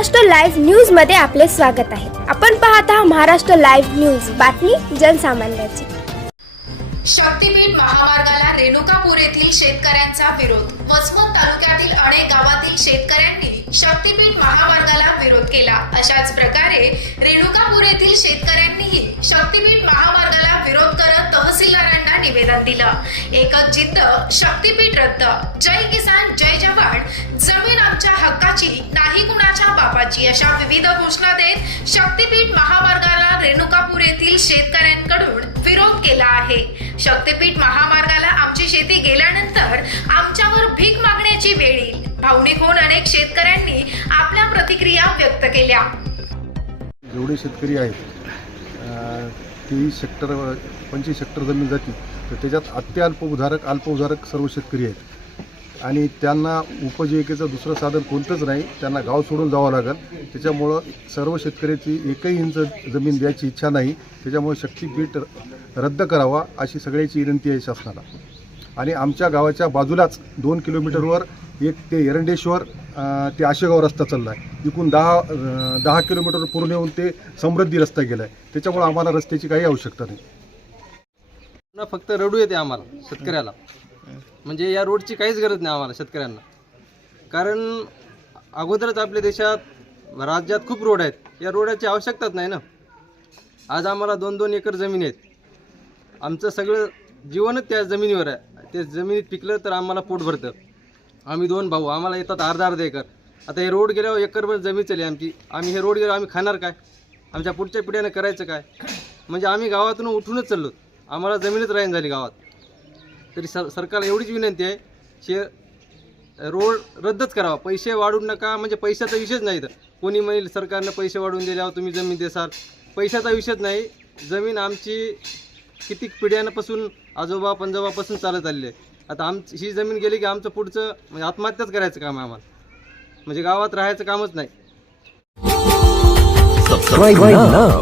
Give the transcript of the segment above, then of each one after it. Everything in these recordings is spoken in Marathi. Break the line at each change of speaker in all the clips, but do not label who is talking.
महाराष्ट्र लाईव्ह न्यूजमध्ये आपले स्वागत आहे. आपण पाहत आहात महाराष्ट्र लाईव्ह न्यूज. बातमी जनसामान्याची.
शक्तीपीठ महामार्गाला रेणुकापूर येथील शेतकऱ्यांचा विरोध. वसमत तालुक्यातील अनेक गावातील शेतकऱ्यांनी शक्तीपीठ महामार्गाला विरोध केला. अशाच प्रकारे रेणुकापूर येथील शेतकऱ्यांनीही शक्तीपीठ महामार्गाला तहसीलदारांना दिलं. एकच जिद्द शक्तीपीठ रद्द जय किसान जय जवान. जमीन आमच्या हक्काची नाही कुणाच्या बापाची. अशा विविध घोषणा देत शक्तीपीठ महामार्गाला रेणुकापूर येथील शेतकऱ्यांकडून विरोध केला आहे. शक्तीपीठ महामार्गाला आमची शेती गेल्यानंतर आमच्यावर भीक मागण्याची वेळ येईल भावनिक होऊन अनेक शेतकऱ्यांनी आपल्या प्रतिक्रिया व्यक्त केल्या.
जेवढे शेतकरी आहेत तेवीस सेक्टर पंचवीस सेक्टर जमीन जाती तर त्याच्यात अत्यल्प उधारक अल्प उधारक सर्व शेतकरी आहेत. आणि त्यांना उपजीविकेचं दुसरं साधन कोणतंच नाही त्यांना गाव सोडून जावं लागेल. त्याच्यामुळं सर्व शेतकऱ्याची एकही इंच जमीन द्यायची इच्छा नाही. त्याच्यामुळे शक्तीपीठ रद्द करावा अशी सगळ्याची विनंती आहे शासनाला. आणि आमच्या गावाच्या बाजूलाच दोन किलोमीटरवर एक ते एरंडेश्वर ते आशेगाव रस्ता चालला आहे इकून दहा दहा किलोमीटर पूर्ण येऊन ते समृद्धी रस्ता गेला आहे त्याच्यामुळे आम्हाला रस्त्याची काही आवश्यकता नाही.
ना फक्त रडू येते आम्हाला शेतकऱ्याला. म्हणजे या रोडची काहीच गरज नाही आम्हाला शेतकऱ्यांना. कारण अगोदरच आपल्या देशात राज्यात खूप रोड आहेत. या रोडाची आवश्यकताच नाही ना. आज आम्हाला दोन दोन एकर जमीन आहेत. आमचं सगळं जीवनच त्या जमिनीवर आहे. ते जमिनीत पिकलं तर आम्हाला पोट भरतं. आम्ही दोन भाऊ आम्हाला येतात अर्धा अर्धा एकर. आता हे रोड गेल्यावर एकरभर जमीन चालली आमची. आम्ही हे रोड गेल्यावर आम्ही खाणार काय? आमच्या पुढच्या पिढ्यानं करायचं काय? म्हणजे आम्ही गावातून उठूनच चाललो. आम्हाला जमीनच राहीन झाली गावात. तरी सर सरकारला एवढीच विनंती आहे शे रोड रद्दच करावा. पैसे वाढून नका म्हणजे पैशाचा विषयच नाही तर कोणी म्हणेल सरकारनं पैसे वाढवून दिल्यावर तुम्ही जमीन देसाल. पैशाचा विषयच नाही. जमीन आमची कितीक पिढ्यांपासून आजोबा पंजोबापासून चालत आलेली आहे. आता आमची ही जमीन गेली की आमचं पुढचं म्हणजे आत्महत्याच करायचं काम आहे आम्हाला. म्हणजे गावात राहायचं कामच नाही.
Subscribe, now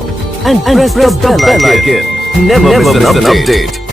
and, press, the bell icon. Never, miss an update.